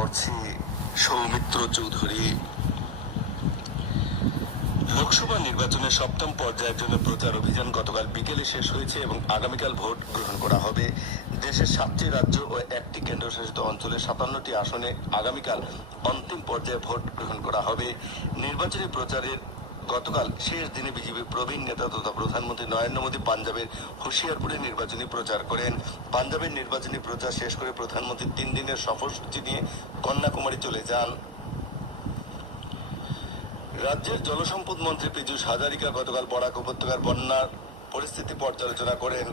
পড়ছি সৌমিত্র চৌধুরী। লোকসভা নির্বাচনের সপ্তম পর্যায়ের জন্য প্রচার অভিযান গতকাল বিকেলে শেষ হয়েছে এবং আগামীকাল ভোট গ্রহণ করা হবে। দেশের 7টি রাজ্য ও 1টি কেন্দ্রশাসিত অঞ্চলে 57টি আসনে আগামীকাল অন্তিম পর্যায়ে ভোট গ্রহণ করা হবে। নির্বাচনী প্রচারের গতকাল শেষ দিনে বিজেপি প্রবীণ নেতা তথা প্রধানমন্ত্রী নরেন্দ্র মোদী পাঞ্জাবের হুশিয়ারপুরে নির্বাচনী প্রচার করেন। পাঞ্জাবের নির্বাচনী প্রচার শেষ করে প্রধানমন্ত্রী 3 দিনের সফরসূচি নিয়ে কন্যাকুমারী চলে যান। রাজ্যের জলসম্পদ মন্ত্রী পীযূষ হাজারিকা গতকাল বরাক উপত্যকার বন্যার পরিস্থিতি পর্যালোচনা করেন।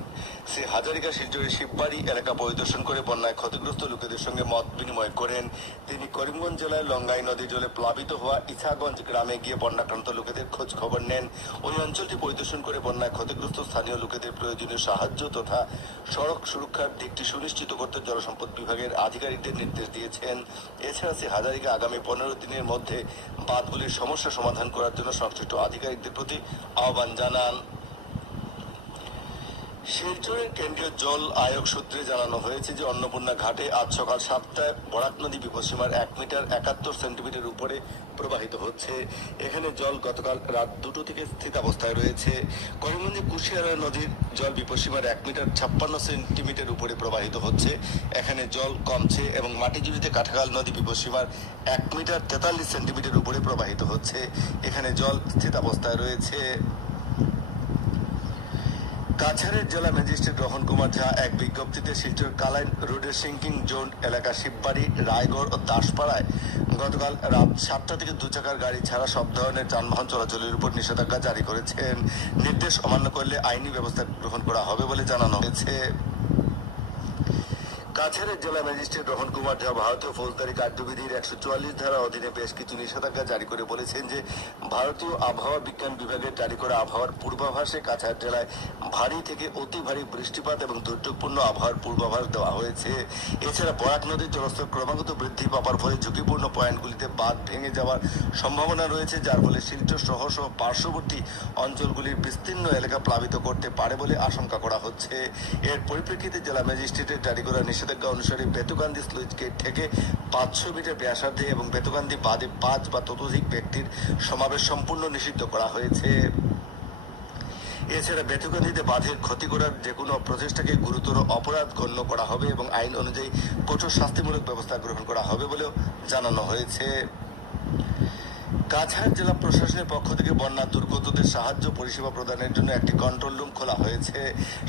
শ্রী হাজারিকা শিলচরের শিববাড়ি এলাকা পরিদর্শন করে বন্যায় ক্ষতিগ্রস্ত লোকেদের সঙ্গে মত বিনিময় করেন। তিনি করিমগঞ্জ জেলার লঙ্গাই নদী জলে প্লাবিত হওয়া ইছাগঞ্জ গ্রামে গিয়ে বন্যাক্রান্ত লোকেদের খোঁজ খবর নেন। ওই অঞ্চলটি পরিদর্শন করে বন্যায় ক্ষতিগ্রস্ত স্থানীয় লোকেদের প্রয়োজনীয় সাহায্য তথা সড়ক সুরক্ষার দিকটি সুনিশ্চিত করতে জলসম্পদ বিভাগের আধিকারিকদের নির্দেশ দিয়েছেন। এছাড়া শ্রী হাজারিকা আগামী 15 দিনের মধ্যে বাঁধগুলির সমস্যা সমাধান করার জন্য সংশ্লিষ্ট আধিকারিকদের প্রতি আহ্বান জানান। শিলচরের কেন্দ্রীয় জল আয়োগ সূত্রে জানানো হয়েছে যে অন্নপূর্ণা ঘাটে আজ সকাল 7টায় বরাক নদী বিপদসীমার 1 মিটার 71 সেন্টিমিটার উপরে প্রবাহিত হচ্ছে। এখানে জল গতকাল রাত 2টো থেকে স্থিতাবস্থায় রয়েছে। করিমগঞ্জে কুশিয়ারা নদীর জল বিপদসীমার 1 মিটার 56 সেন্টিমিটার উপরে প্রবাহিত হচ্ছে। এখানে জল কমছে এবং মাটিজুড়িতে কাঠাগাল নদী বিপদসীমার 1 মিটার 43 সেন্টিমিটার উপরে প্রবাহিত হচ্ছে। এখানে জল স্থিতাবস্থায় রয়েছে। কাছাড়ের জেলা ম্যাজিস্ট্রেট রোহন কুমার ঝা এক বিজ্ঞপ্তিতে শিলচর কালাইন রোডের সিঙ্কিং জোন এলাকা শিববাড়ি, রায়গড় ও দাসপাড়ায় গতকাল রাত 7টা থেকে 2 চাকার গাড়ি ছাড়া সব ধরনের যানবাহন চলাচলের উপর নিষেধাজ্ঞা জারি করেছেন। নির্দেশ অমান্য করলে আইনি ব্যবস্থা গ্রহণ করা হবে বলে জানানো হয়েছে। কাছাড়ের জেলা ম্যাজিস্ট্রেট রোহন কুমার ঝা ভারতীয় ফৌজদারি কার্যবিধির 144 ধারা অধীনে বেশ কিছু নিষেধাজ্ঞা জারি করে বলেছেন যে ভারতীয় আবহাওয়া বিজ্ঞান বিভাগের জারি করা আবহাওয়ার পূর্বাভাসে কাছাড় জেলায় ভারী থেকে অতি ভারী বৃষ্টিপাত এবং দুর্যোগপূর্ণ আবহাওয়ার পূর্বাভাস দেওয়া হয়েছে। এছাড়া বরাক নদীর জলস্তর ক্রমাগত বৃদ্ধি পাওয়ার ফলে ঝুঁকিপূর্ণ পয়েন্টগুলিতে বাঁধ ভেঙে যাওয়ার সম্ভাবনা রয়েছে, যার ফলে শিলচর শহর সহ পার্শ্ববর্তী অঞ্চলগুলির বিস্তীর্ণ এলাকা প্লাবিত করতে পারে বলে আশঙ্কা করা হচ্ছে। এর পরিপ্রেক্ষিতে জেলা ম্যাজিস্ট্রেটের জারি করা নিষেধাজ্ঞা অনুসারে বেতুকান্দি স্লুইস গেট থেকে 500 মিটার ব্যাসার্ধে এবং বেতুকান্দি বাঁধে 5 বা ততোধিক ব্যক্তির সমাবেশ সম্পূর্ণ নিষিদ্ধ করা হয়েছে। এছাড়া বেতুকান্দিতে বাঁধের ক্ষতি করার যে কোনো প্রচেষ্টাকে গুরুতর অপরাধ গণ্য করা হবে এবং আইন অনুযায়ী কঠোর শাস্তিমূলক ব্যবস্থা গ্রহণ করা হবে বলেও জানানো হয়েছে। কাছাড় জেলা প্রশাসনের পক্ষ থেকে বন্যা দুর্গতদের সাহায্য পরিষেবা প্রদানের জন্য একটি কন্ট্রোল রুম খোলা হয়েছে।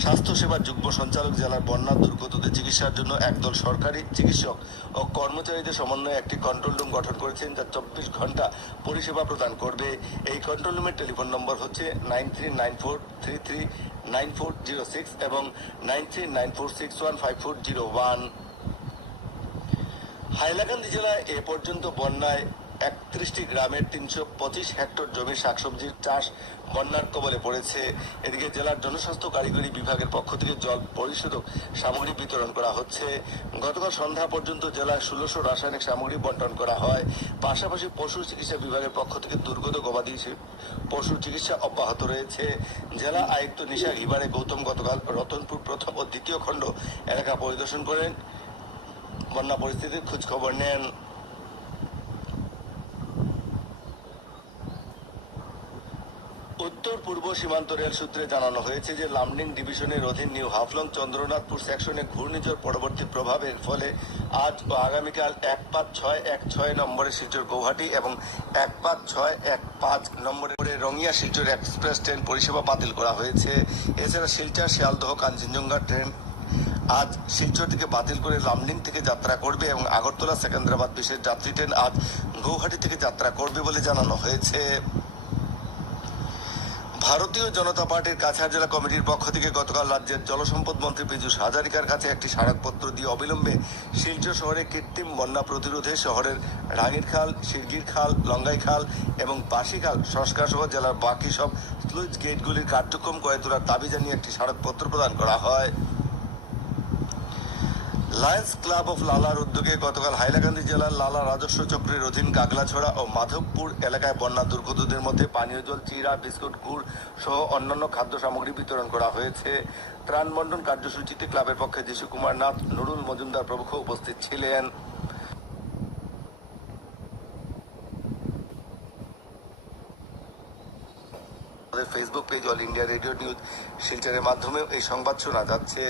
স্বাস্থ্যসেবা যুগ্ম সঞ্চালক জেলার বন্যা দুর্গতদের চিকিৎসার জন্য একদল সরকারি চিকিৎসক ও কর্মচারীদের সমন্বয়ে একটি কন্ট্রোল রুম গঠন করেছেন, যা 24 ঘন্টা পরিষেবা প্রদান করবে। এই কন্ট্রোল রুমের টেলিফোন নম্বর হচ্ছে 9394339406 এবং 9394615401। হাইলাকান্দি জেলায় এ পর্যন্ত বন্যায় 31টি গ্রামের 325 হেক্টর জমির শাকসবজির চাষ বন্যার কবলে পড়েছে। এদিকে জেলার জনস্বাস্থ্য কারিগরি বিভাগের পক্ষ থেকে জল পরিশোধক সামগ্রী বিতরণ করা হচ্ছে। গতকাল সন্ধ্যা পর্যন্ত জেলায় 1600 রাসায়নিক সামগ্রী বন্টন করা হয়। পাশাপাশি পশু চিকিৎসা বিভাগের পক্ষ থেকে দুর্গত গবাদি পশু চিকিৎসা অব্যাহত রয়েছে। জেলা আয়ুক্ত নিশা হিবারে গৌতম গতকাল রতনপুর প্রথম ও দ্বিতীয় খণ্ড এলাকা পরিদর্শন করেন, বন্যা পরিস্থিতির খোঁজখবর নেন। উত্তর পূর্ব সীমান্ত রেল সূত্রে জানানো হয়েছে যে লামডিং ডিভিশনের অধীন নিউ হাফলং চন্দ্রনাথপুর সেকশনে ঘূর্ণিঝড় পরবর্তী প্রভাবের ফলে আজ ও আগামীকাল 15616 নম্বরে শিলচর গৌহাটি এবং 15615 নম্বরে রঙিয়া শিলচর এক্সপ্রেস ট্রেন পরিষেবা বাতিল করা হয়েছে। এছাড়া শিলচর শিয়ালদহ কাঞ্চনজঙ্ঘা ট্রেন আজ শিলচর থেকে বাতিল করে লামডিং থেকে যাত্রা করবে এবং আগরতলা সেকেন্দ্রাবাদ বিশেষ যাত্রী ট্রেন আজ গৌহাটি থেকে যাত্রা করবে বলে জানানো হয়েছে। ভারতীয় জনতা পার্টির কাছাড় জেলা কমিটির পক্ষ থেকে গতকাল রাজ্যের জলসম্পদ মন্ত্রী পীযূষ হাজারিকার কাছে একটি স্মারকপত্র দিয়ে অবিলম্বে শিলচর শহরে কৃত্রিম বন্যা প্রতিরোধে শহরের রাঙির খাল, শিরগির খাল, লঙ্গাই খাল এবং বাসি খাল সংস্কার সহ জেলার বাকি সব স্লুইস গেটগুলির কার্যক্রম করে তোলার দাবি জানিয়ে একটি স্মারকপত্র প্রদান করা হয়। লায়ন্স ক্লাব অফ লালার উদ্যোগে গতকাল হাইলাকান্দি জেলার লালা রাজস্ব চক্রের অধীন গাগলাছড়া ও মাধবপুর এলাকায় বন্যা দুর্গতদের মধ্যে পানীয় জল, চিড়া, বিস্কুট, গুড় সহ অন্যান্য খাদ্য সামগ্রী বিতরণ করা হয়েছে। ত্রাণ বন্টন কার্যসূচিতে ক্লাবের পক্ষে যিশু কুমার নাথ, নুরুল মজুমদার প্রমুখ উপস্থিত ছিলেন। Facebook page all India radio news শিলচরের মাধ্যমেও এই সংবাদ শোনা যাচ্ছে।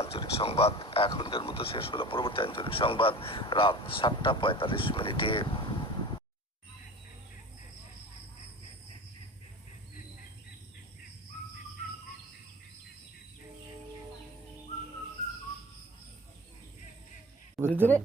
আঞ্চলিক সংবাদ এখনকার মতো শেষ হলো। পরবর্তী আঞ্চলিক সংবাদ রাত 7:45। ধীরে ধীরে